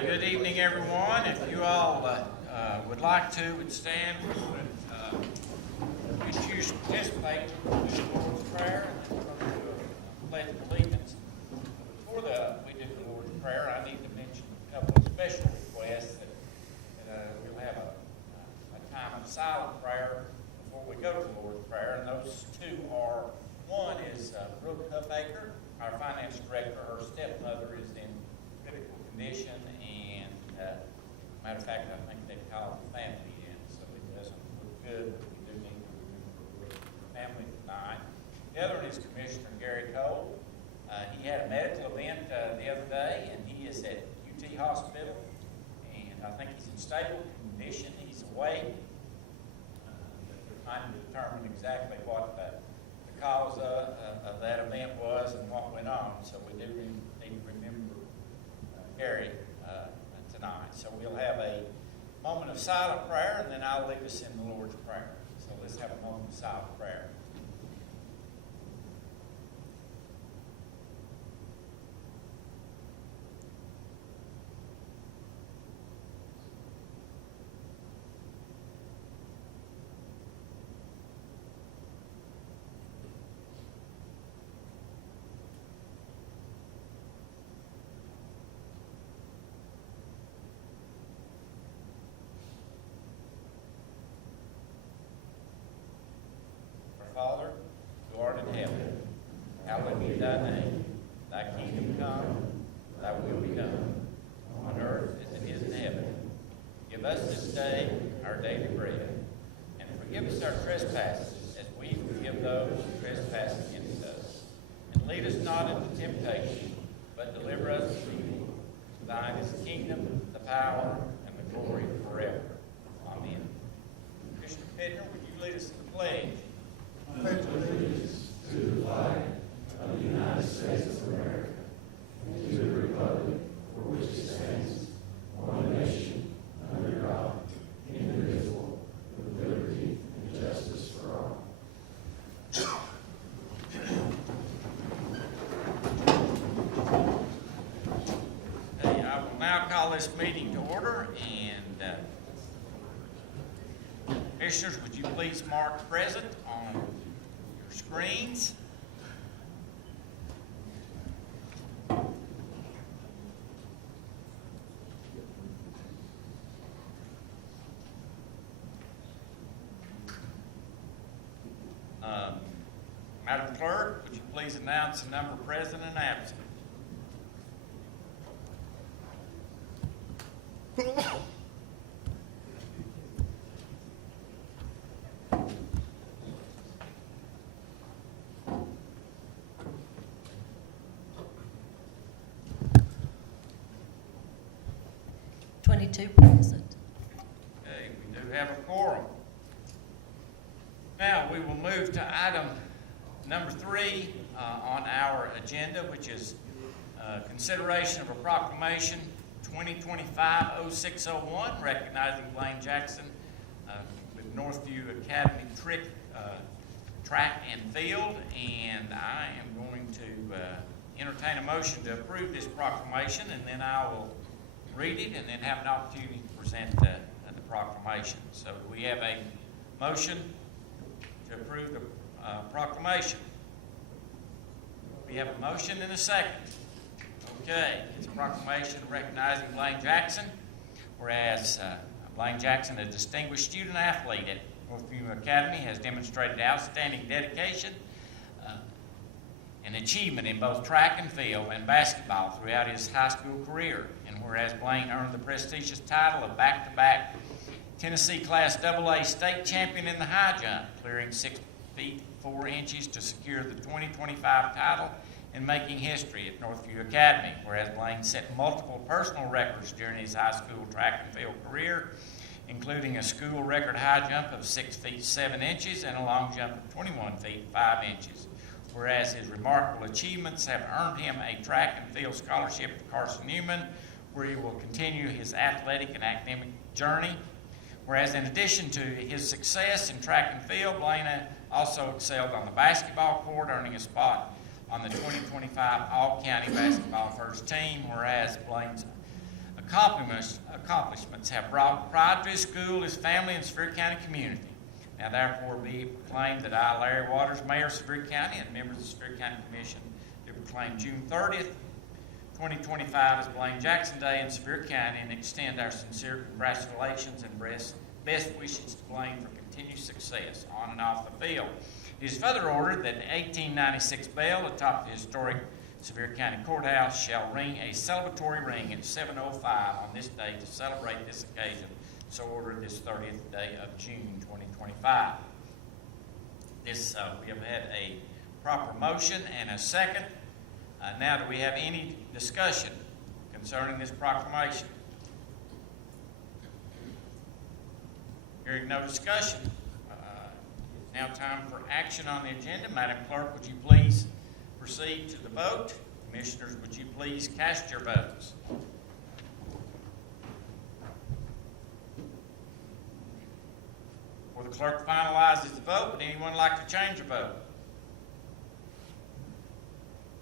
Okay, good evening, everyone. If you all would like to, would stand. We would choose to participate in the Lord's Prayer and then we're going to do a pledge of allegiance. Before we do the Lord's Prayer, I need to mention a couple of special requests that we'll have a time of silent prayer before we go to the Lord's Prayer, and those two are, one is Brooke Huffaker, our finance director. Her stepmother is in critical condition, and matter of fact, I think they've called the family in, so it doesn't look good, but we do need to remember the family tonight. The other one is Commissioner Gary Cole. He had a medical event the other day, and he is at UT Hospital, and I think he's in stable condition. He's awake. They're trying to determine exactly what the cause of that event was and what went on, so we do need to remember Gary tonight. So we'll have a moment of silent prayer, and then I'll lead us in the Lord's Prayer. So let's have a moment of silent prayer. Father, who art in heaven, hallowed be thy name. Thy kingdom come, thy will be done, on earth as it is in heaven. Give us this day our daily bread, and forgive us our trespasses, as we forgive those who trespass against us. And lead us not into temptation, but deliver us from evil. For thine is the kingdom, the power, and the glory forever. Amen. Christian Pedner, would you lead us in the pledge? I pledge allegiance to the flag of the United States of America and to the republic for which it stands, one nation, under God, indivisible, with liberty and justice for all. Okay, I will now call this meeting to order, and commissioners, would you please mark present on your screens? Madam Clerk, would you please announce the number present and absent? Present. Okay, we do have a quorum. Now, we will move to item number 3 on our agenda, which is consideration of a proclamation 2025-0601, recognizing Blaine Jackson with Northview Academy track and field. And I am going to entertain a motion to approve this proclamation, and then I will read it and then have an opportunity to present the proclamation. So do we have a motion to approve the proclamation? We have a motion and a second. Okay, it's a proclamation recognizing Blaine Jackson, whereas Blaine Jackson, a distinguished student athlete at Northview Academy, has demonstrated outstanding dedication and achievement in both track and field and basketball throughout his high school career. And whereas Blaine earned the prestigious title of back-to-back Tennessee Class AA state champion in the high jump, clearing 6 feet 4 inches to secure the 2025 title and making history at Northview Academy. Whereas Blaine set multiple personal records during his high school track and field career, including a school record high jump of 6 feet 7 inches and a long jump of 21 feet 5 inches. Whereas his remarkable achievements have earned him a track and field scholarship at Carson Newman, where he will continue his athletic and academic journey. Whereas in addition to his success in track and field, Blaine also excelled on the basketball court, earning a spot on the 2025 All-County Basketball First Team. Whereas Blaine's accomplishments have brought pride to his school, his family, and Sevier County community. Now therefore be it proclaimed that I, Larry Waters, Mayor of Sevier County, and members of the Sevier County Commission, do proclaim June 30th, 2025 as Blaine Jackson Day in Sevier County, and extend our sincere congratulations and best wishes to Blaine for continued success on and off the field. It is further ordered that the 1896 bell atop the historic Sevier County Courthouse shall ring a celebratory ring at 7:05 on this day to celebrate this occasion. So ordered this 30th day of June 2025. We have had a proper motion and a second. Now, do we have any discussion concerning this proclamation? Hearing no discussion, now time for action on the agenda. Madam Clerk, would you please proceed to the vote? Commissioners, would you please cast your votes? Before the clerk finalizes the vote, would anyone like to change a vote?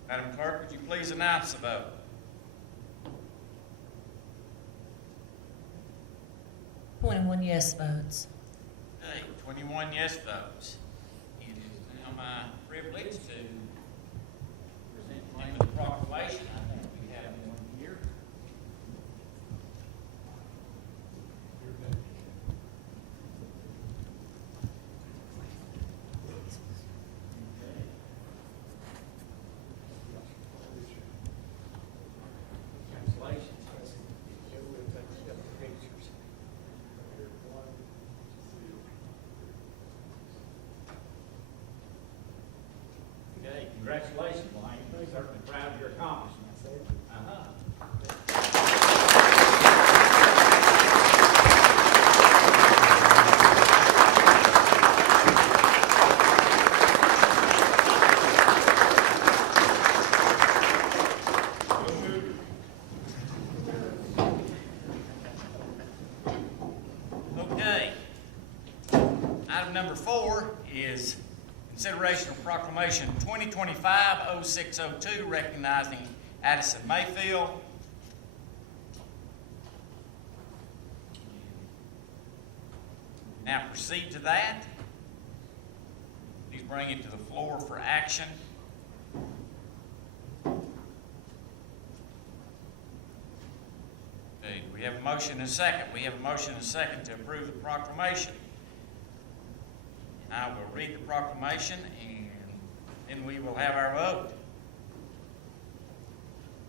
Madam Clerk, would you please announce the vote? "21 yes votes." Okay, 21 yes votes. It is now my privilege to present the name of the proclamation. I think we have one here. Okay, congratulations, Blaine. Certainly proud of your accomplishments. Okay. Item number 4 is consideration of proclamation 2025-0602 recognizing Addison Mayfield. Now proceed to that. Please bring it to the floor for action. Okay, we have a motion and a second. We have a motion and a second to approve the proclamation. I will read the proclamation and then we will have our vote.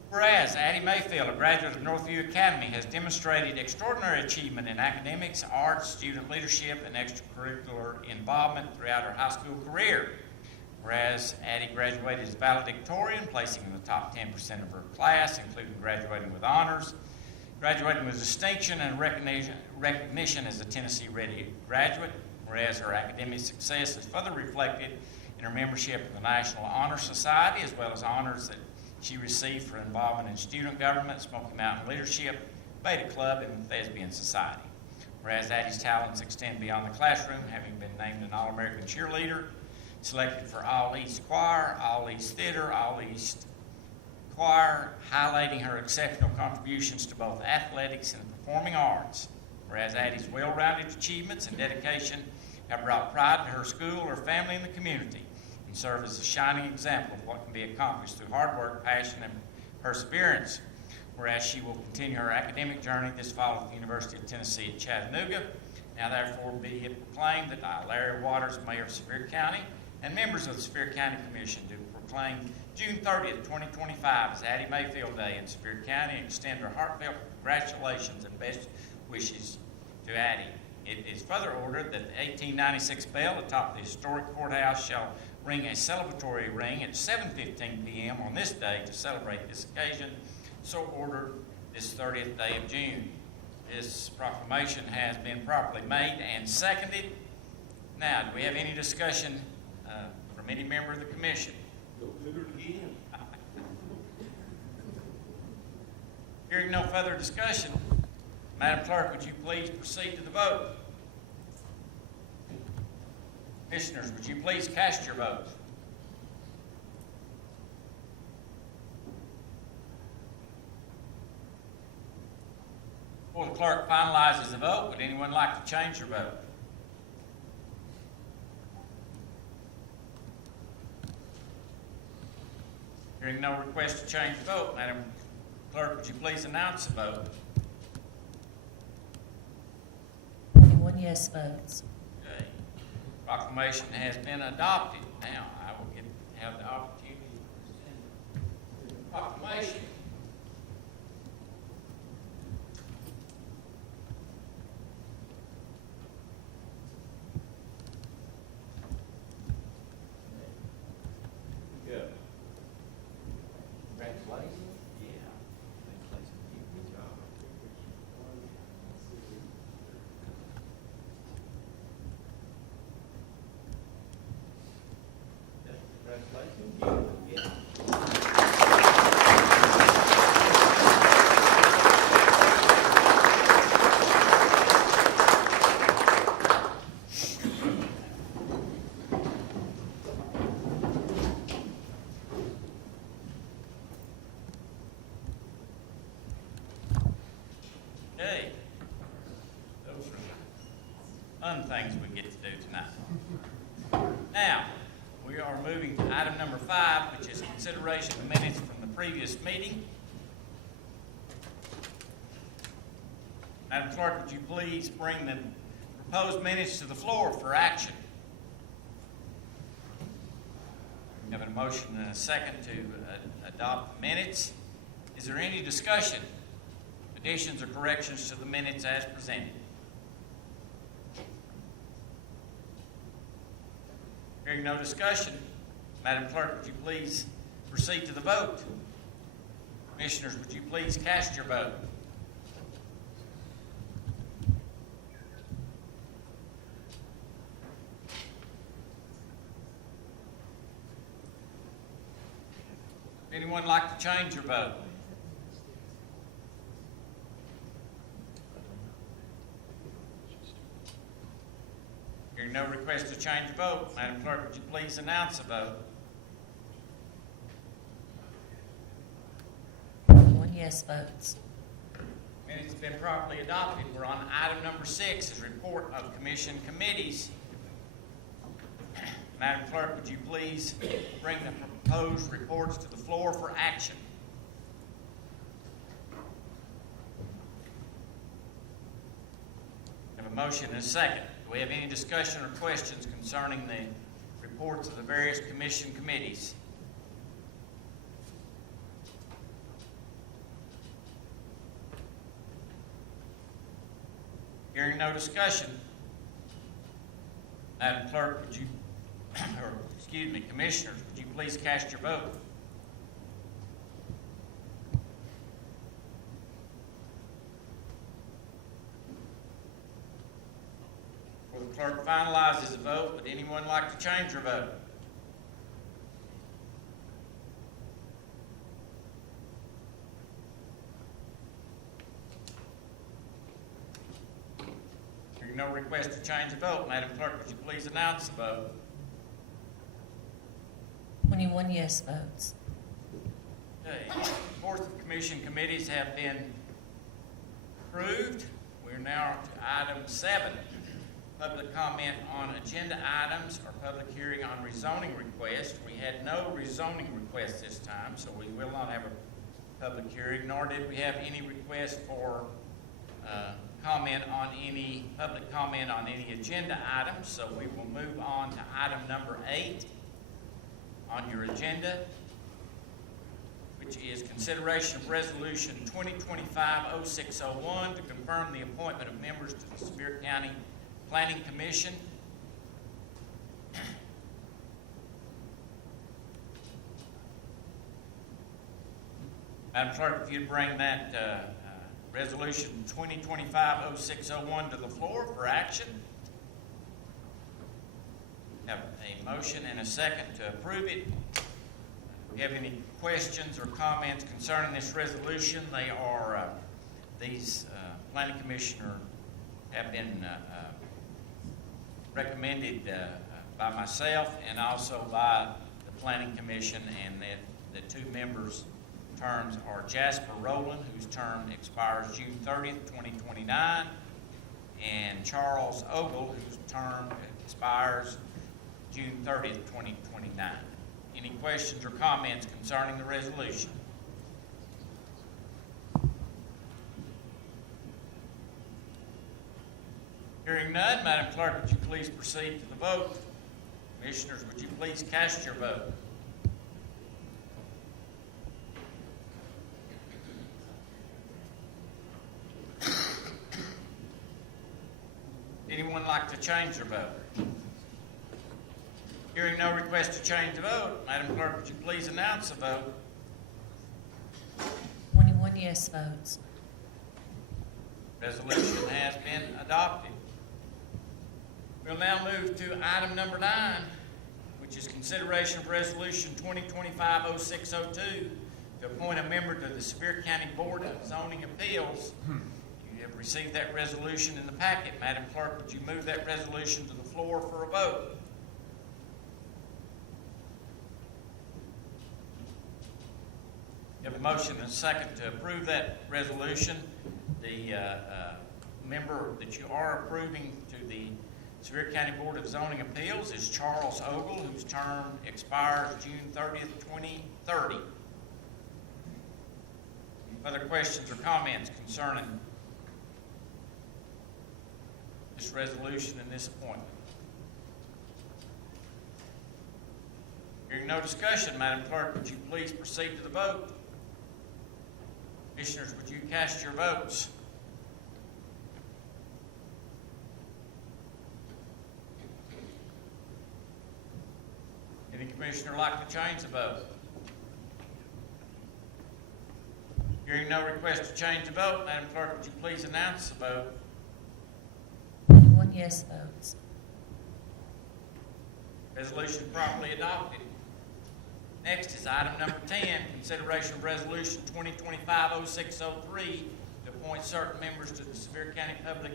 Whereas Addie Mayfield, a graduate of Northview Academy, has demonstrated extraordinary achievement in academics, arts, student leadership, and extracurricular involvement throughout her high school career. Whereas Addie graduated as valedictorian, placing in the top 10% of her class, including graduating with honors, graduating with distinction and recognition as a Tennessee Ready graduate. Whereas her academic success is further reflected in her membership of the National Honor Society, as well as honors that she received for involvement in student government, Smoky Mountain Leadership, Beta Club, and Thespian Society. Whereas Addie's talents extend beyond the classroom, having been named an All-American cheerleader, selected for All East Choir, All East Theater, All East Choir, highlighting her exceptional contributions to both athletics and the performing arts. Whereas Addie's well-rounded achievements and dedication have brought pride to her school, her family, and the community, and serve as a shining example of what can be accomplished through hard work, passion, and perseverance. Whereas she will continue her academic journey this fall at the University of Tennessee at Chattanooga. Now therefore be it proclaimed that I, Larry Waters, Mayor of Sevier County, and members of the Sevier County Commission do proclaim June 30th, 2025 as Addie Mayfield Day in Sevier County, and extend our heartfelt congratulations and best wishes to Addie. It is further ordered that the 1896 bell atop the historic courthouse shall ring a celebratory ring at 7:15 p.m. on this day to celebrate this occasion. So ordered this 30th day of June. This proclamation has been properly made and seconded. Now, do we have any discussion from any member of the commission? Don't do it again. Hearing no further discussion, Madam Clerk, would you please proceed to the vote? Commissioners, would you please cast your votes? Before the clerk finalizes the vote, would anyone like to change their vote? Hearing no request to change the vote, Madam Clerk, would you please announce the vote? 21 yes votes. Okay. Proclamation has been adopted. Now, I will have the opportunity to present the proclamation. Good. Congratulations. Yeah. Congratulations. Good job. Congratulations. Yeah. Okay. Those are fun things we get to do tonight. Now, we are moving to item number 5, which is consideration of minutes from the previous meeting. Madam Clerk, would you please bring the proposed minutes to the floor for action? We have a motion and a second to adopt the minutes. Is there any discussion, additions, or corrections to the minutes as presented? Hearing no discussion, Madam Clerk, would you please proceed to the vote? Commissioners, would you please cast your vote? Would anyone like to change your vote? Hearing no request to change the vote, Madam Clerk, would you please announce the vote? 21 yes votes. Minutes have been properly adopted. We're on item number 6, is report of commission committees. Madam Clerk, would you please bring the proposed reports to the floor for action? I have a motion and a second. Do we have any discussion or questions concerning the reports of the various commission committees? Hearing no discussion, Madam Clerk, would you, or excuse me, Commissioners, would you please cast your vote? Before the clerk finalizes the vote, would anyone like to change their vote? Hearing no request to change the vote, Madam Clerk, would you please announce the vote? 21 yes votes. Okay, reports of commission committees have been approved. We're now to item 7, public comment on agenda items or public hearing on rezoning request. We had no rezoning request this time, so we will not have a public hearing, nor did we have any request for public comment on any agenda items. So we will move on to item number 8 on your agenda, which is consideration of resolution 2025-0601 to confirm the appointment of members to the Sevier County Planning Commission. Madam Clerk, if you'd bring that resolution 2025-0601 to the floor for action. Have a motion and a second to approve it. If you have any questions or comments concerning this resolution, they are, these planning commissioner have been recommended by myself and also by the planning commission, and that the two members Terms are Jasper Rowland, whose term expires June 30th, 2029, and Charles Ogle, whose term expires June 30th, 2029. Any questions or comments concerning the resolution? Hearing none, Madam Clerk, would you please proceed to the vote? Commissioners, would you please cast your vote? Anyone like to change their vote? Hearing no request to change the vote, Madam Clerk, would you please announce the vote? 21 yes votes. Resolution has been adopted. We'll now move to item number 9, which is consideration of resolution 2025-0602 to appoint a member to the Sevier County Board of Zoning Appeals. You have received that resolution in the packet. Madam Clerk, would you move that resolution to the floor for a vote? You have a motion and a second to approve that resolution. The member that you are approving to the Sevier County Board of Zoning Appeals is Charles Ogle, whose term expires June 30th, 2030. Any further questions or comments concerning this resolution and this appointment? Hearing no discussion, Madam Clerk, would you please proceed to the vote? Commissioners, would you cast your votes? Any commissioner like to change the vote? Hearing no request to change the vote, Madam Clerk, would you please announce the vote? 21 yes votes. Resolution properly adopted. Next is item number 10, consideration of resolution 2025-0603 to appoint certain members to the Sevier County Public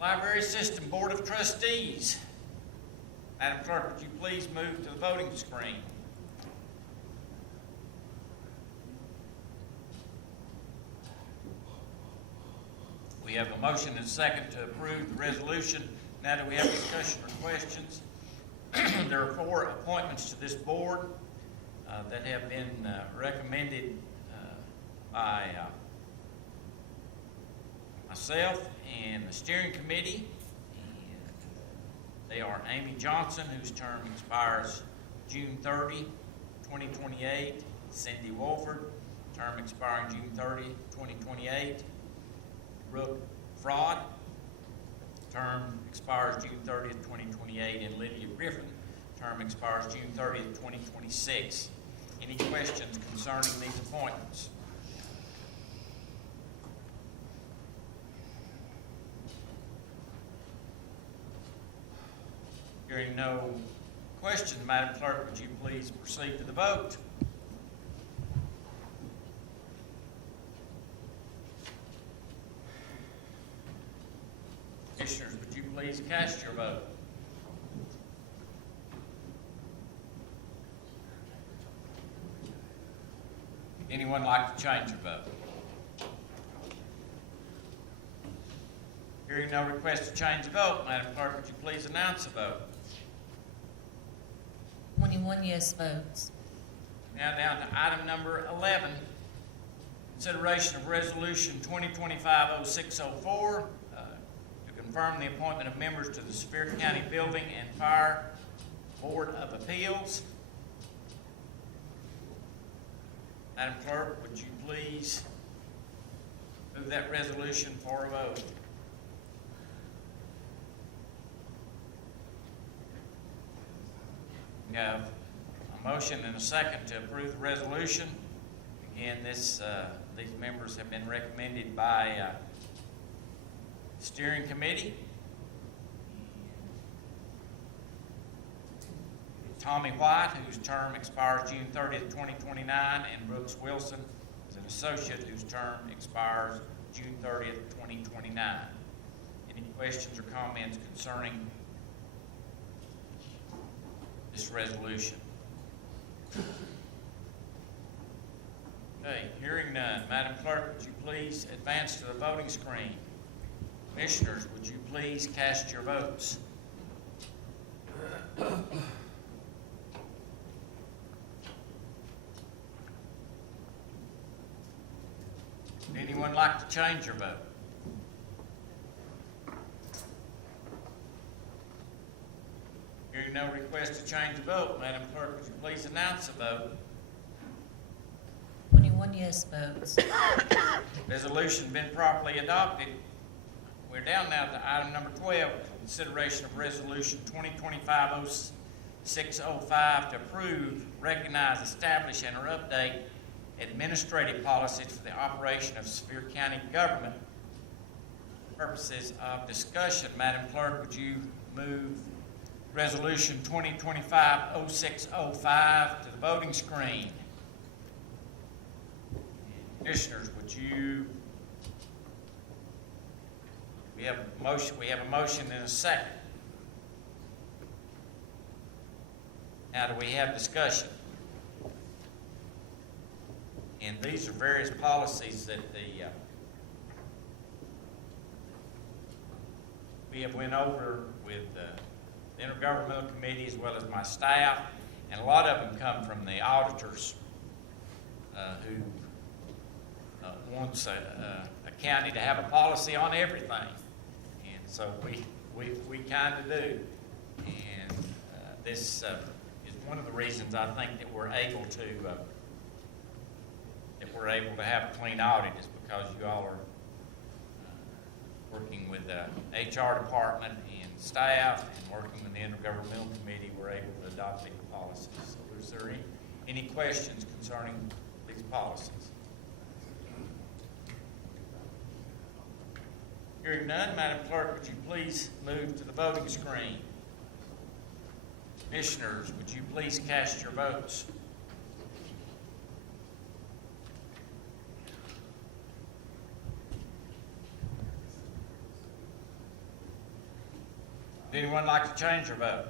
Library System Board of Trustees. Madam Clerk, would you please move to the voting screen? We have a motion and a second to approve the resolution. Now, do we have discussion or questions? There are 4 appointments to this board that have been recommended by myself and the steering committee. They are Amy Johnson, whose term expires June 30, 2028. Cindy Wolford, term expiring June 30, 2028. Brooke Fraud, term expires June 30, 2028. And Lydia Griffin, term expires June 30, 2026. Any questions concerning these appointments? Hearing no questions, Madam Clerk, would you please proceed to the vote? Commissioners, would you please cast your vote? Anyone like to change your vote? Hearing no request to change the vote, Madam Clerk, would you please announce the vote? 21 yes votes. Now down to item number 11, consideration of resolution 2025-0604 to confirm the appointment of members to the Sevier County Building and Fire Board of Appeals. Madam Clerk, would you please move that resolution for a vote? We have a motion and a second to approve the resolution. Again, these members have been recommended by the steering committee. Tommy White, whose term expires June 30th, 2029, and Brooks Wilson is an associate whose term expires June 30th, 2029. Any questions or comments concerning this resolution? Okay, hearing none. Madam Clerk, would you please advance to the voting screen? Commissioners, would you please cast your votes? Would anyone like to change your vote? Hearing no request to change the vote, Madam Clerk, would you please announce the vote? 21 yes votes. Resolution been properly adopted. We're down now to item number 12, consideration of resolution 2025-0605 to approve, recognize, establish, and or update administrative policies for the operation of Sevier County government. Purposes of discussion, Madam Clerk, would you move resolution 2025-0605 to the voting screen? Commissioners, would you? We have a motion and a second. Now, do we have discussion? And these are various policies that we have went over with the Intergovernmental Committee as well as my staff, and a lot of them come from the auditors who wants a county to have a policy on everything, and so we kind of do. And this is one of the reasons I think that we're able to have a clean audit, is because you all are working with the HR department and staff, and working with the Intergovernmental Committee. We're able to adopt these policies. So, is there any questions concerning these policies? Hearing none, Madam Clerk, would you please move to the voting screen? Commissioners, would you please cast your votes? Would anyone like to change their vote?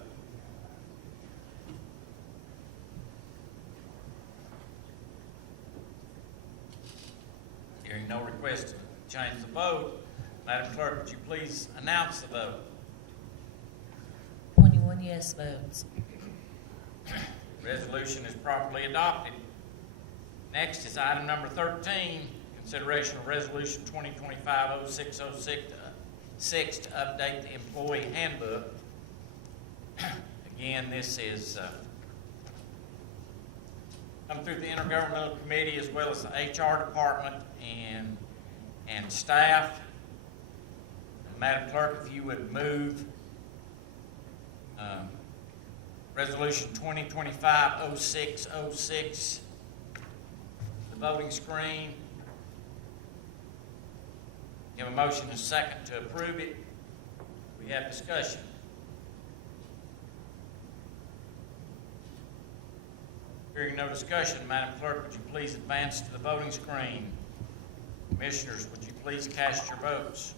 Hearing no request to change the vote, Madam Clerk, would you please announce the vote? 21 yes votes. Resolution Is properly adopted. Next is item number 13, consideration of resolution 2025-0606 to update the employee handbook. Again, this is come through the Intergovernmental Committee as well as the HR department and staff. Madam Clerk, if you would move resolution 2025-0606 the voting screen. You have a motion and a second to approve it. We have discussion. Hearing no discussion, Madam Clerk, would you please advance to the voting screen? Commissioners, would you please cast your votes?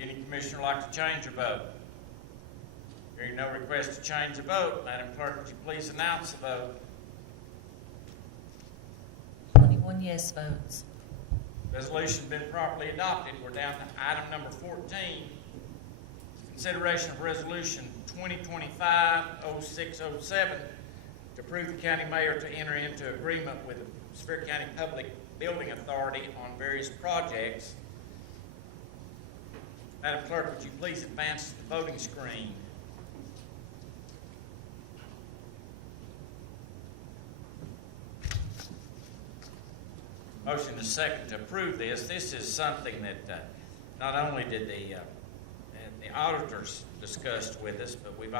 Any commissioner like to change your vote? Hearing no request to change the vote, Madam Clerk, would you please announce the vote? 21 yes votes. Resolution has been properly adopted. We're down to item number 14, consideration of resolution 2025-0607 to approve the county mayor to enter into agreement with the Sevier County Public Building Authority on various projects. Madam Clerk, would you please advance to the voting screen? Motion is second to approve this. This is something that not only did the auditors discussed with us, but we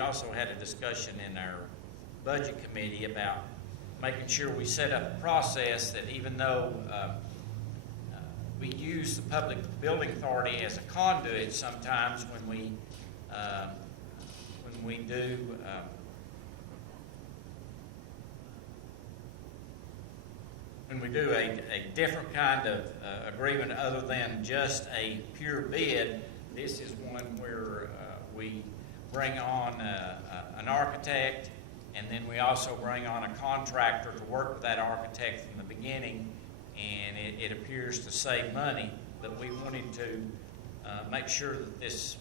also had a discussion in our budget committee about making sure we set up a process that, even though we use the Public Building Authority as a conduit sometimes when we do when we do a different kind of agreement other than just a pure bid, this is one where we bring on an architect, and then we also bring on a contractor to work with that architect from the beginning, and it appears to save money. But we wanted to make sure that this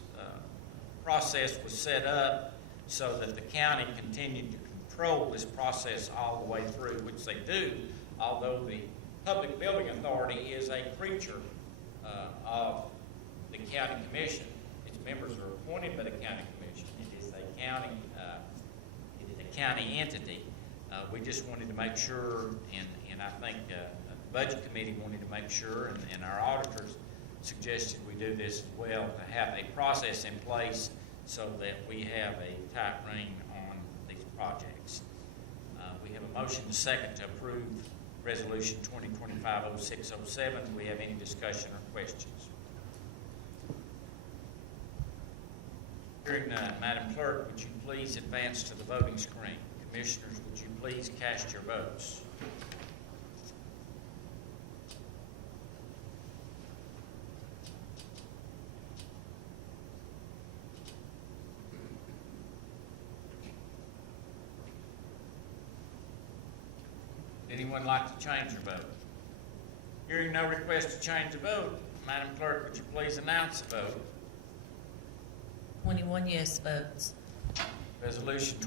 process was set up so that the county continued to control this process all the way through, which they do, although the Public Building Authority is a creature of the county commission. Its members are appointed by the county commission. It is a county entity. We just wanted to make sure, and I think the Budget Committee wanted to make sure, and our auditors suggested we do this as well, to have a process in place so that we have a tight rein on these projects. We have a motion to second to approve Resolution 2025-0607. Do we have any discussion or questions? Hearing none, Madam Clerk, would you please advance to the voting screen? Commissioners, would you please cast your votes? Anyone like to change their vote? Hearing no request to change the vote, Madam Clerk, would you please announce the vote? 21 yes votes. Resolution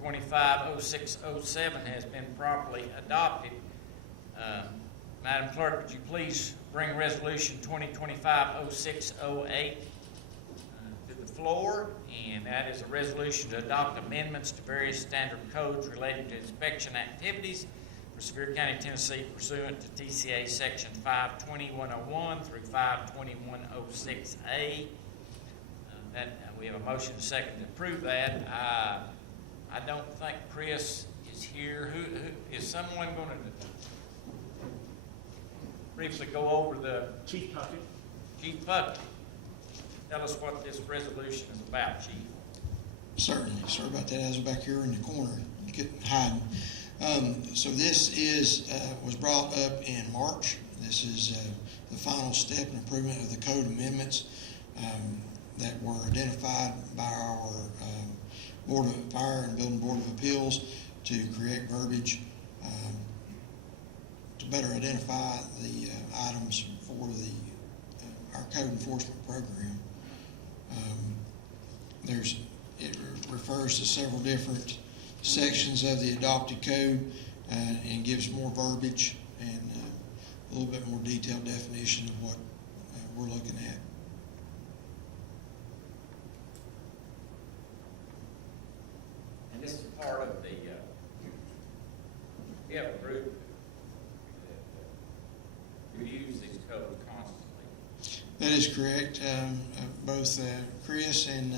2025-0607 has been properly adopted. Madam Clerk, would you please bring Resolution 2025-0608 to the floor? And that is a resolution to adopt amendments to various standard codes relating to inspection activities for Sevier County, Tennessee, pursuant to TCA Section 52101 through 52106A. We have a motion to second to approve that. I don't think Chris is here. Who is someone going to briefly go over the Chief Puckett. Chief Puckett? Tell us what this resolution is about, Chief. Certainly. Sorry about that. I was back here in the corner. You couldn't hide. So this was brought up in March. This is the final step in improvement of the code amendments that were identified by our Board of Fire and Building Board of Appeals to create verbiage to better identify the items for our code enforcement program. It refers to several different sections of the adopted code and gives more verbiage and a little bit more detailed definition of what we're looking at. And this is part of the, we have a group that reviews these codes constantly. That is correct. Both Chris and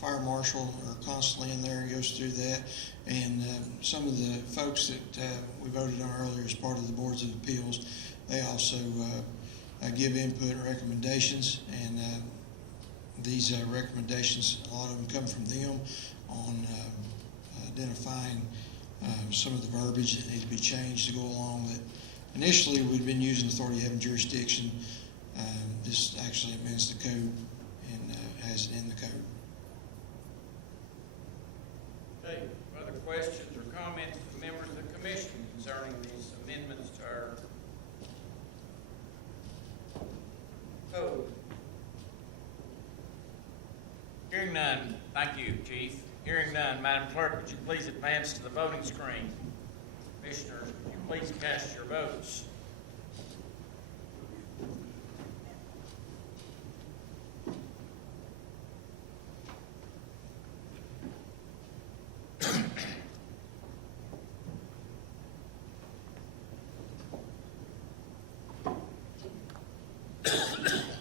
Fire Marshal are constantly in there, goes through that. And some of the folks that we voted on earlier as part of the Boards of Appeals, they also give input and recommendations. And these recommendations, a lot of them come from them on identifying some of the verbiage that needs to be changed to go along. That initially we'd been using authority having jurisdiction. This actually amends the code and has it in the code. Okay, other questions or comments from members of the commission concerning these amendments to our code? Hearing none, thank you, Chief. Hearing none, Madam Clerk, would you please advance to the voting screen? Commissioners, would you please cast your votes?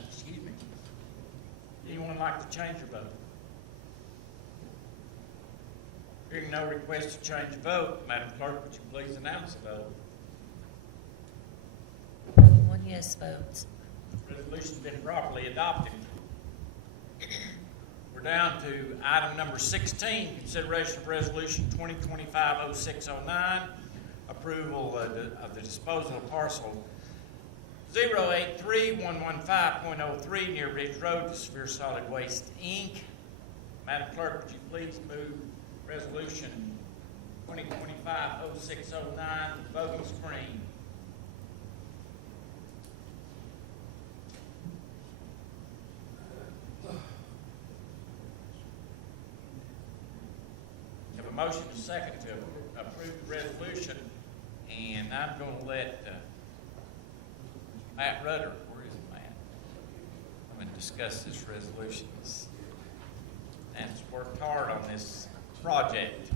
Excuse me. Anyone like to change your vote? Hearing no request to change the vote, Madam Clerk, would you please announce the vote? 21 yes votes. Resolution's been properly adopted. We're down to item number 16, consideration of resolution 2025-0609, approval of the disposal of parcel 083-115.03 near Ridge Road to Severe Solid Waste, Inc. Madam Clerk, would you please move resolution 2025-0609 to the voting screen? We have a motion and a second to approve the resolution, and I'm going to let Matt Rudder, where is Matt? I'm going to discuss this resolution. Matt's worked hard on this project.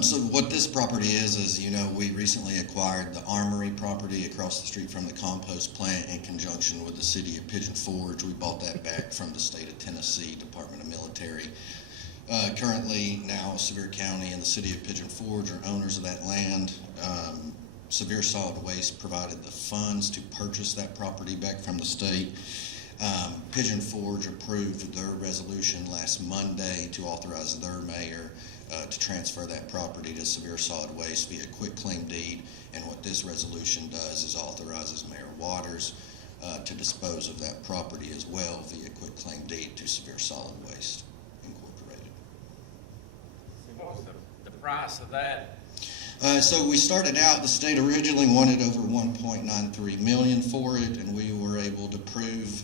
So what this property is, you know, we recently acquired the Armory property across the street from the compost plant in conjunction with the city of Pigeon Forge. We bought that back from the state of Tennessee Department of Military. Currently, now Sevier County and the city of Pigeon Forge are owners of that land. Severe Solid Waste provided the funds to purchase that property back from the state. Pigeon Forge approved their resolution last Monday to authorize their mayor to transfer that property to Severe Solid Waste via quitclaim deed. And what this resolution does is authorizes Mayor Waters to dispose of that property as well via quitclaim deed to Severe Solid Waste Incorporated. What was the price of that? So we started out, the state originally wanted over $1.93 million for it, and we were able to prove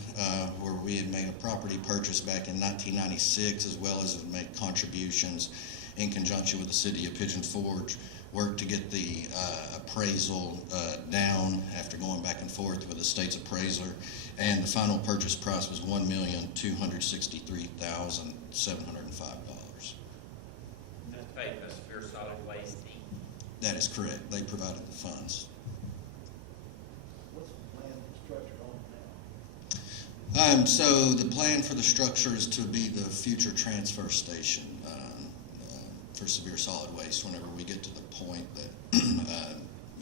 where we had made a property purchase back in 1996, as well as had made contributions in conjunction with the city of Pigeon Forge, worked to get the appraisal down after going back and forth with the state's appraiser, and the final purchase price was $1,263,705. That's paid by Severe Solid Waste, Inc. That is correct. They provided the funds. What's the plan for structure on it now? So the plan for the structure is to be the future transfer station for Severe Solid Waste whenever we get to the point that you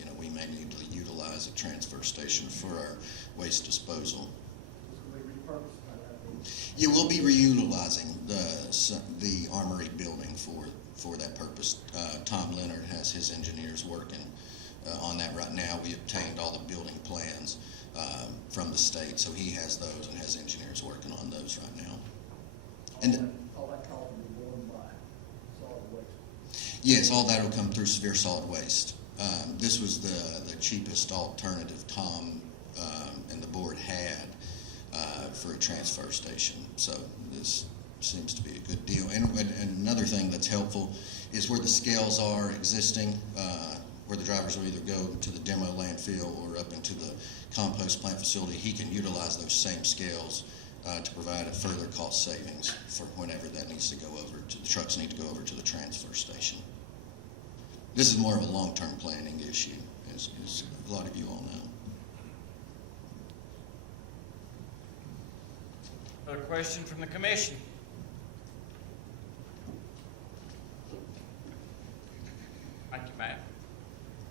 know, we may need to utilize a transfer station for our waste disposal. It's going to be repurposed by that building. Yeah, we'll be reutilizing the Armory building for that purpose. Tom Leonard has his engineers working on that right now. We obtained all the building plans from the state, so he has those and has engineers working on those right now. And All that cost will be borne by solid waste. yes, all that will come through Severe Solid Waste. This was the cheapest alternative Tom and the board had for a transfer station. So this seems to be a good deal. And another thing that's helpful is where the scales are existing, where the drivers will either go to the demo landfill or up into the compost plant facility. He can utilize those same scales to provide a further cost savings for whenever that needs to go over to the trucks need to go over to the transfer station. This is more of a long-term planning issue, as a lot of you all know. Other question from the commission? Thank you, Matt.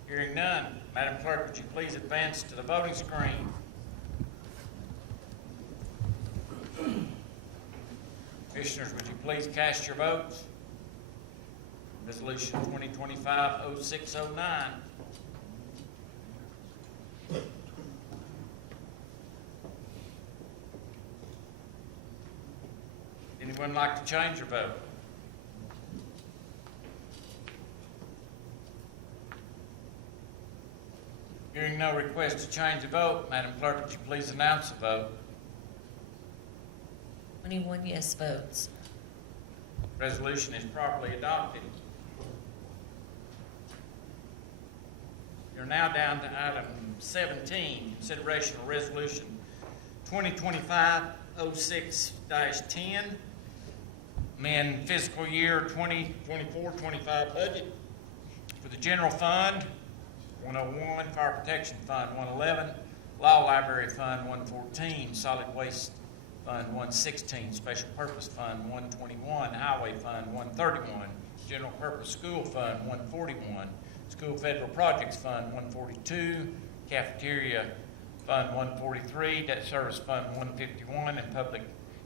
Hearing none, Madam Clerk, would you please advance to the voting screen? Commissioners, would you please cast your votes? Resolution 2025-0609. Anyone like to change your vote? Hearing no request to change the vote, Madam Clerk, would you please announce the vote? 21 yes votes. Resolution is properly adopted. You're now down to item 17, consideration of resolution 2025-06-10, amend fiscal year 2024-25 budget for the general fund, 101, fire protection fund, 111, law library fund, 114, solid waste fund, 116, special purpose fund, 121, highway fund, 131, general purpose school fund, 141, school federal projects fund, 142, cafeteria Fund 143, Debt Service Fund 151, and Public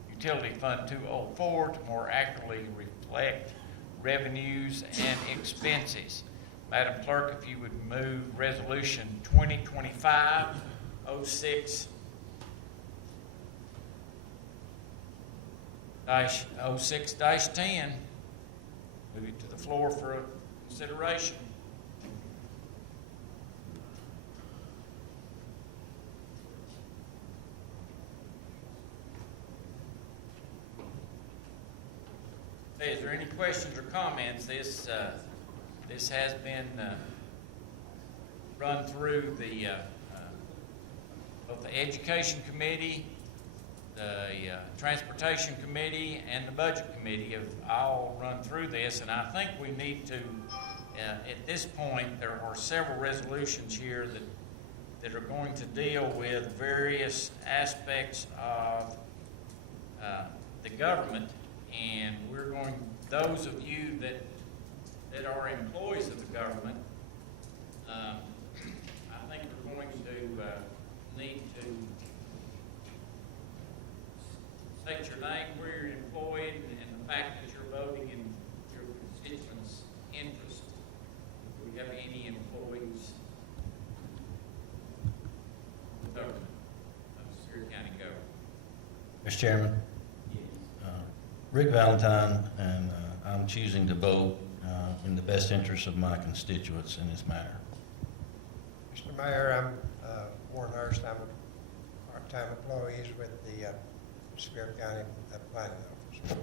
Utility Fund 204 to more accurately reflect revenues and expenses. Madam Clerk, if you would move Resolution 2025-06 06-10. Move it to the floor for consideration. Hey, is there any questions or comments? This has been run through the both the Education Committee, the Transportation Committee, and the Budget Committee have all run through this, and I think we need to, at this point, there are several resolutions here that are going to deal with various aspects of the government, and we're going, those of you that are employees of the government, I think we're going to need to state your name, where you're employed, and the fact that you're voting in your constituents' interest. Do we have any employees of the government, of Searcy County government? Mr. Chairman, Rick Valentine, and I'm choosing to vote in the best interest of my constituents in this matter. Mr. Mayor, I'm Warren Hurst. I'm a part-time employee with the Superior County Planning Office. And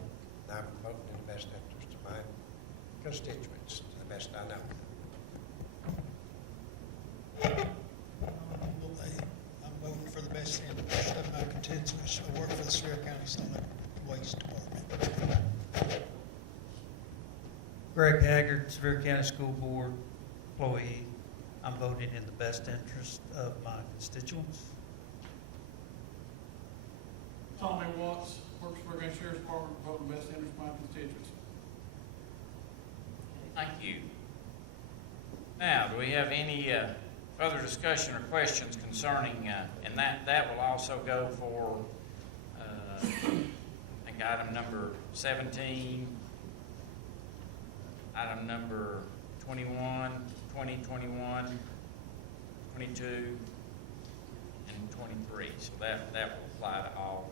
I'm voting in the best interest of my constituents, to the best I know. I'm voting for the best interest of my constituents. I work for the Superior County Solid Waste Department. Greg Haggard, Superior County School Board employee. I'm voting in the best interest of my constituents. Tommy Watts, works for the Sheriff's Department, voting best interest of my constituents. Thank you. Now, do we have any further discussion or questions concerning, and that will also go for, I think, item number 17, item number 21, 20, 21, 22, and 23. So that will apply to all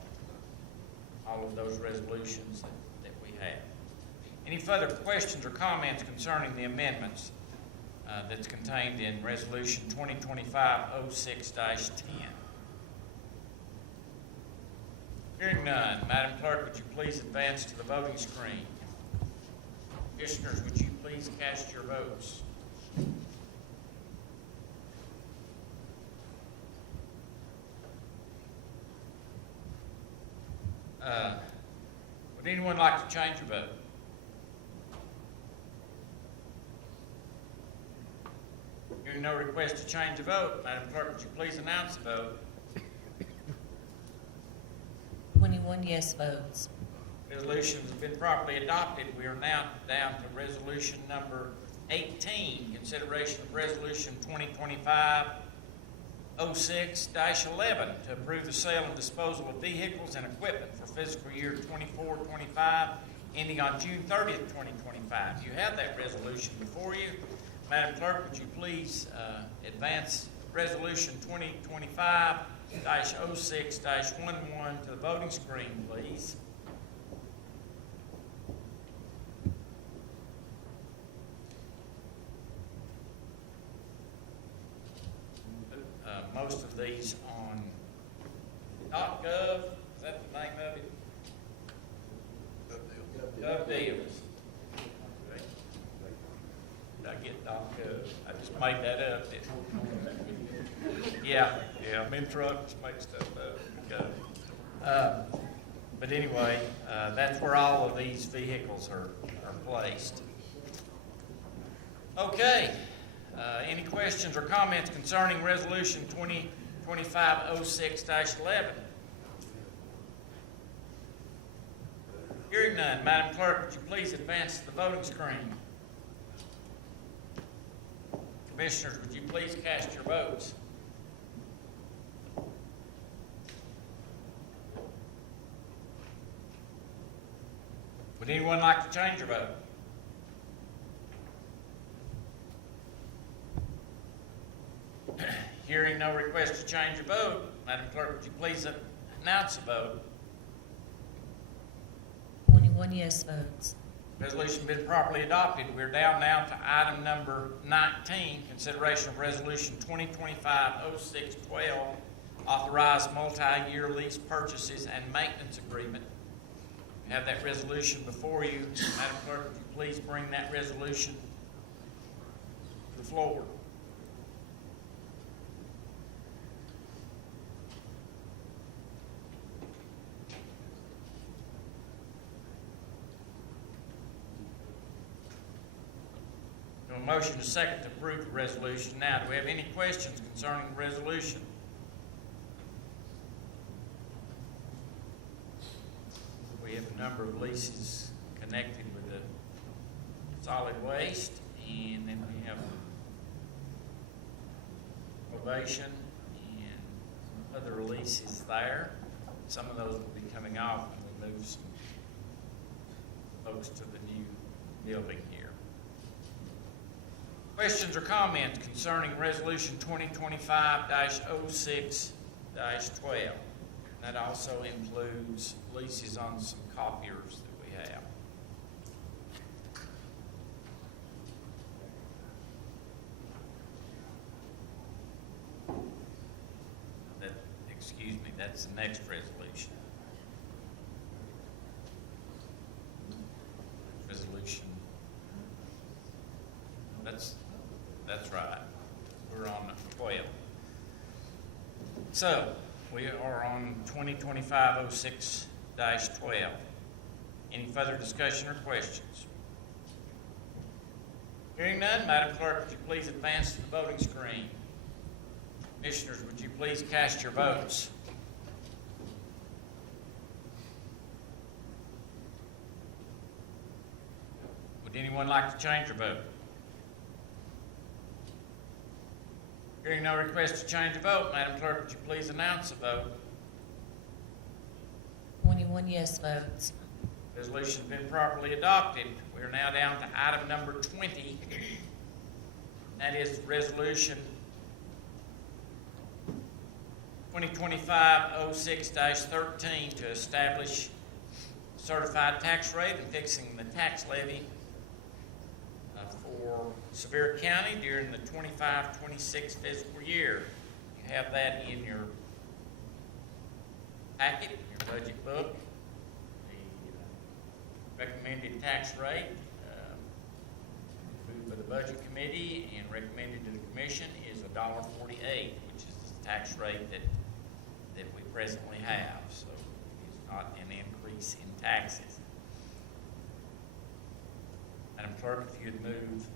of those resolutions that we have. Any further questions or comments concerning the amendments that's contained in Resolution 2025-06-10? Hearing none, Madam Clerk, would you please advance to the voting screen? Commissioners, would you please cast your votes? Would anyone like to change your vote? Hearing no request to change the vote, Madam Clerk, would you please announce the vote? 21 yes votes. Resolution has been properly adopted. We are now down to resolution number 18, consideration of resolution 2025-06-11 to approve the sale and disposal of vehicles and equipment for fiscal year 24-25 ending on June 30th, 2025. You have that resolution before you. Madam Clerk, would you please advance resolution 2025-06-11 to the voting screen, please? Most of these on .gov, is that the name of it? GovDeals. Okay. Did I get .gov? I just made that up. Yeah, I'm in trouble, just make stuff up. But anyway, that's where all of these vehicles are placed. Okay. Any questions or comments concerning resolution 2025-06-11? Hearing none, Madam Clerk, would you please advance to the voting screen? Commissioners, would you please cast your votes? Would anyone like to change their vote? Hearing no request to change your vote, Madam Clerk, would you please announce the vote? 21 yes votes. Resolution been properly adopted. We're down now to item number 19, consideration of resolution 2025-0612, authorize multi-year lease purchases and maintenance agreement. You have that resolution before you. Madam Clerk, would you please bring that resolution to the floor? A motion to second to approve the resolution. Now, do we have any questions concerning the resolution? We have a number of leases connected with the solid waste, and then we have probation and other leases there. Some of those will be coming off when we move some folks to the new building here. Questions or comments concerning Resolution 2025-06-12? That also includes leases on some copiers that we have. Excuse me, that's the next resolution. Resolution. That's right. We're on 12. So, we are on 2025-06-12. Any further discussion or questions? Hearing none, Madam Clerk, would you please advance to the voting screen? Commissioners, would you please cast your votes? Would anyone like to change their vote? Hearing no request to change the vote, Madam Clerk, would you please announce the vote? 21 yes votes. Resolution's been properly adopted. We are now down to item number 20. That is Resolution 2025-06-13 to establish certified tax rate and fixing the tax levy for Sevier County during the 25-26 fiscal year. You have that in your packet, your budget book. The recommended tax rate approved by the Budget Committee and recommended to the Commission is $1.48, which is the tax rate that we presently have. So it's not an increase in taxes. Madam Clerk, if you'd move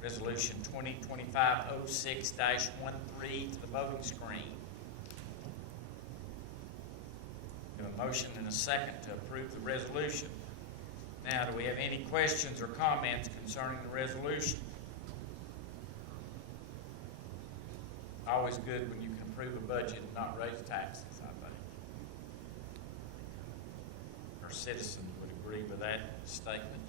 Resolution 2025-06-13 to the voting screen. We have a motion and a second to approve the resolution. Now, do we have any questions or comments concerning the resolution? Always good when you can approve a budget and not raise taxes, I think. Our citizens would agree with that statement.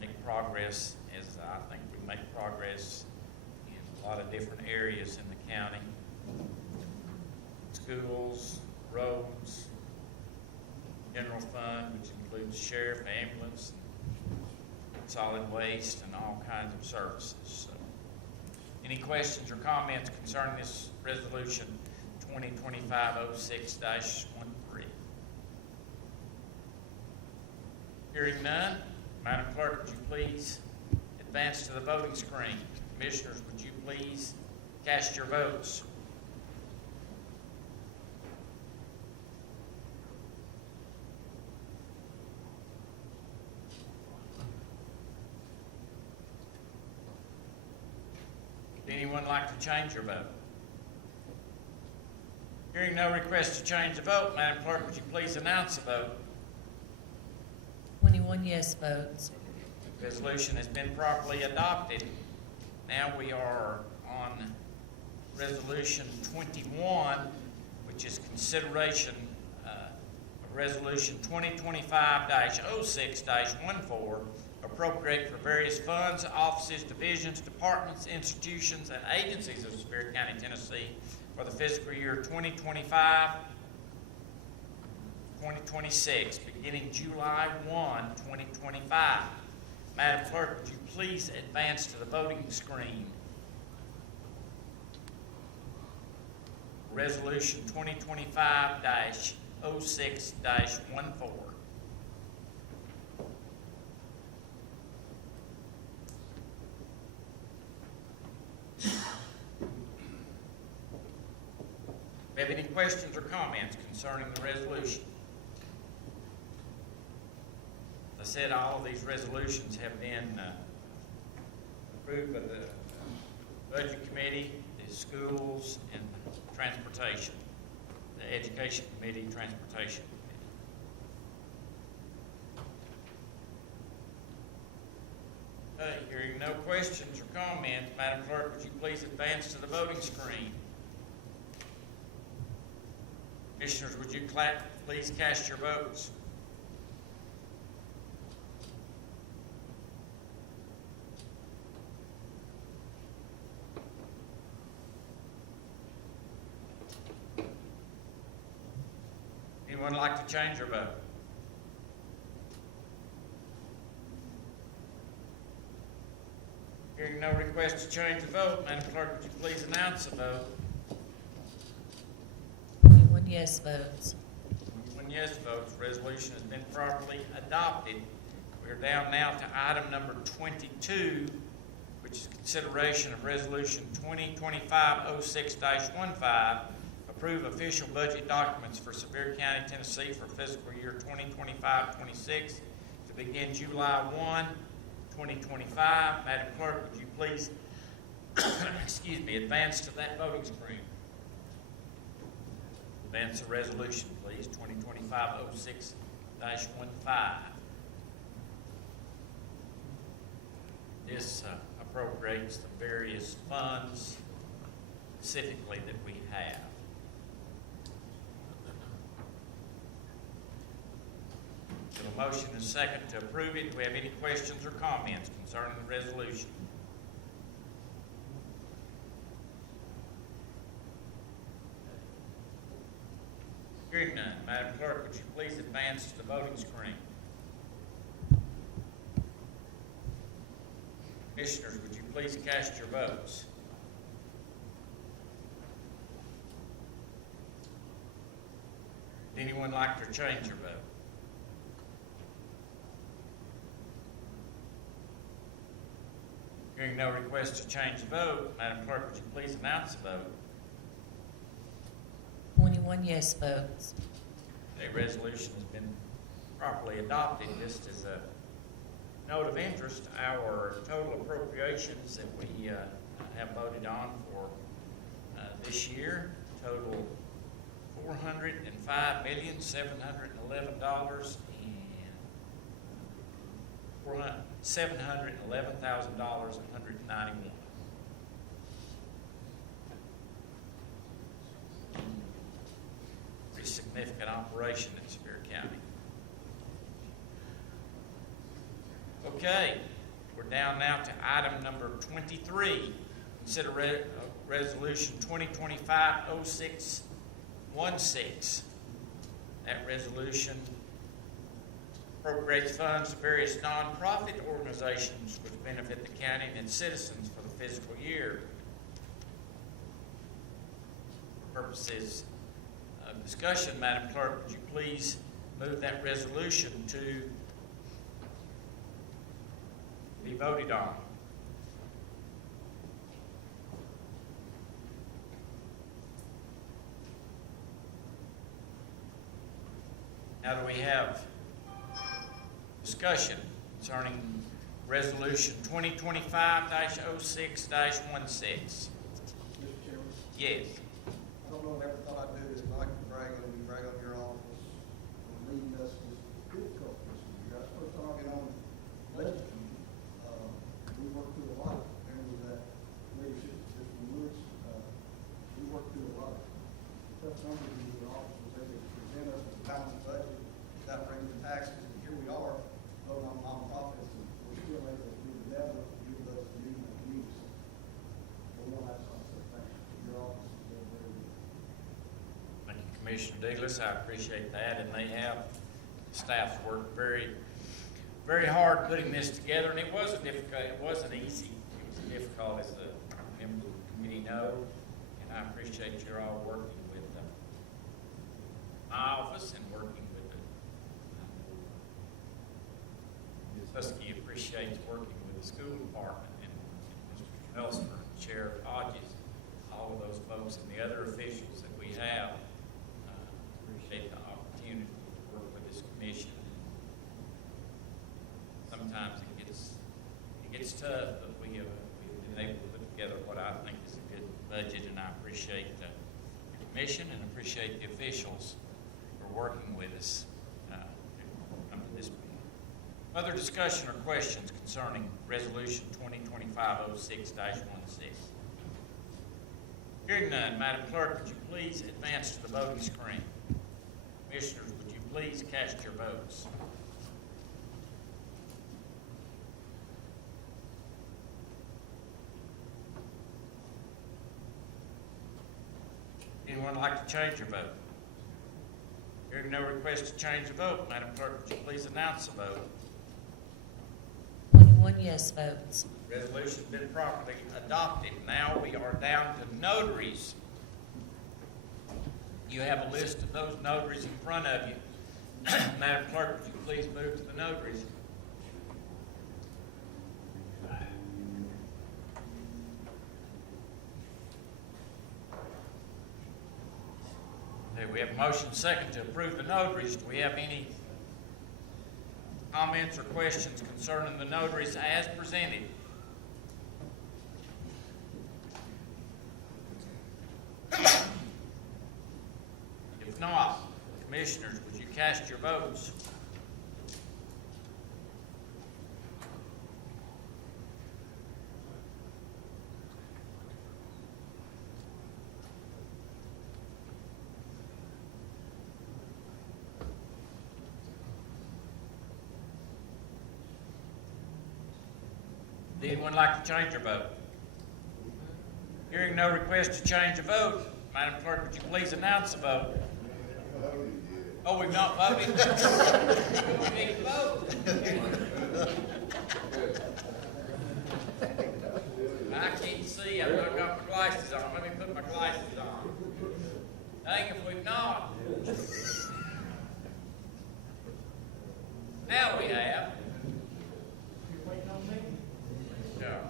Make progress, as I think we make progress in a lot of different areas in the county. Schools, roads, general fund, which includes sheriff, ambulance, solid waste, and all kinds of services. So, any questions or comments concerning this resolution 2025-06-13? Hearing none, Madam Clerk, would you please advance to the voting screen? Commissioners, would you please cast your votes? Would anyone like to change your vote? Hearing no request to change the vote, Madam Clerk, would you please announce the vote? 21 yes votes. Resolution has been properly adopted. Now we are on Resolution 21, which is consideration of Resolution 2025-06-14, appropriate for various funds, offices, divisions, departments, institutions, and agencies of Sevier County, Tennessee for the fiscal year 2026, beginning July 1, 2025. Madam Clerk, would you please advance to the voting screen? Resolution 2025-06-14. Do you have any questions or comments concerning the resolution? As I said, all of these resolutions have been approved by the Budget Committee, the schools, and transportation, the Education Committee, Transportation Committee. Okay, hearing no questions or comments, Madam Clerk, would you please advance to the voting screen? Commissioners, would you please cast your votes? Anyone like to change their vote? Hearing no request to change the vote, Madam Clerk, would you please announce the vote? 21 yes votes. 21 yes votes, resolution has been properly adopted. We are down now to item number 22, which is consideration of resolution 2025-06-15, approve official budget documents for Sevier County, Tennessee for fiscal year 2025-26 to begin July 1, 2025. Madam Clerk, would you please, advance to that voting screen? Advance the resolution, please, 2025-06-15. This appropriates the various funds specifically that we have. So a motion is second to approve it. Do we have any questions or comments concerning the resolution? Hearing none, Madam Clerk, would you please advance to the voting screen? Commissioners, would you please cast your votes? Would anyone like to change their vote? Hearing no request to change the vote, Madam Clerk, would you please announce the vote? 21 yes votes. The resolution has been properly adopted. Just as a note of interest, our total appropriations that we have voted on for this year total $711,191. Pretty significant operation in Sevier County. Okay, we're down now to item number 23. Consider resolution 2025-06-16. That resolution appropriates funds to various nonprofit organizations which benefit the county and its citizens for the fiscal year. For purposes of discussion, Madam Clerk, would you please move that resolution to be voted on? Now do we have discussion concerning resolution 2025-06-16? Mr. Chairman, Yes. I don't know, never thought I'd do this, but I like to brag on you, brag on your office, and leading us was difficult this year. I was supposed to all get on budget committee. We worked through a lot, members of that leadership, Mr. Woods, we worked through a lot of tough numbers in the office, was able to present us a balanced budget. Commissioner Douglas, I appreciate that, and they have, staff's worked very, very hard putting this together, and it wasn't difficult, it wasn't easy. It was difficult, as the members of the committee know, and I appreciate you all working with my office and working with the Ms. Husky appreciates working with the school department, and Mr. Melser, Sheriff Hodges, all of those folks, and the other officials that we have. Appreciate the opportunity to work with this commission. Sometimes it gets tough, but we've been able to put together what I think is a good budget, and I appreciate the commission and appreciate the officials for working with us up to this point. Other discussion or questions concerning Resolution 2025-06-16? Hearing none, Madam Clerk, would you please advance to the voting screen? Commissioners, would you please cast your votes? Anyone like to change your vote? Hearing no request to change the vote, Madam Clerk, would you please announce the vote? 21 yes votes. Resolution's been properly adopted. Now we are down to notaries. You have a list of those notaries in front of you. Madam Clerk, would you please move to the notaries? Okay, we have a motion second to approve the notaries. Do we have any comments or questions concerning the notaries as presented? If not, commissioners, would you cast your votes? Would anyone like to change their vote? Hearing no request to change the vote, Madam Clerk, would you please announce the vote? Oh, we've not voted? We need to vote. I can't see. I've not got my glasses on. Let me put my glasses on. Dang if we've not. Now we have. Yeah.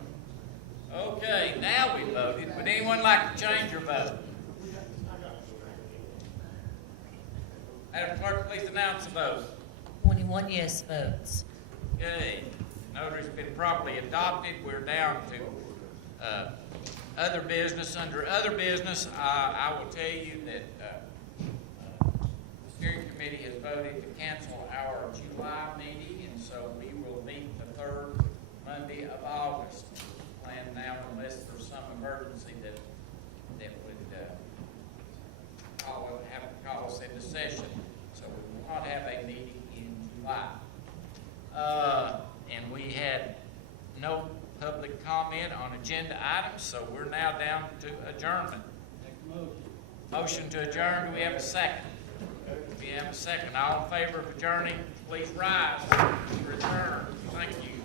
Okay, now we voted. Would anyone like to change your vote? Madam Clerk, please announce the vote. 21 yes votes. Okay, notary's been properly adopted. We're down to other business. Under other business, I will tell you that the steering committee has voted to cancel our July meeting, and so we will meet the third Monday of August. Plan now, unless there's some emergency that would have to call us into session. So we will not have a meeting in July. And we had no public comment on agenda items, so we're now down to adjournment. Motion to adjourn. Do we have a second? We have a second. All in favor of adjourning, please rise. Return. Thank you.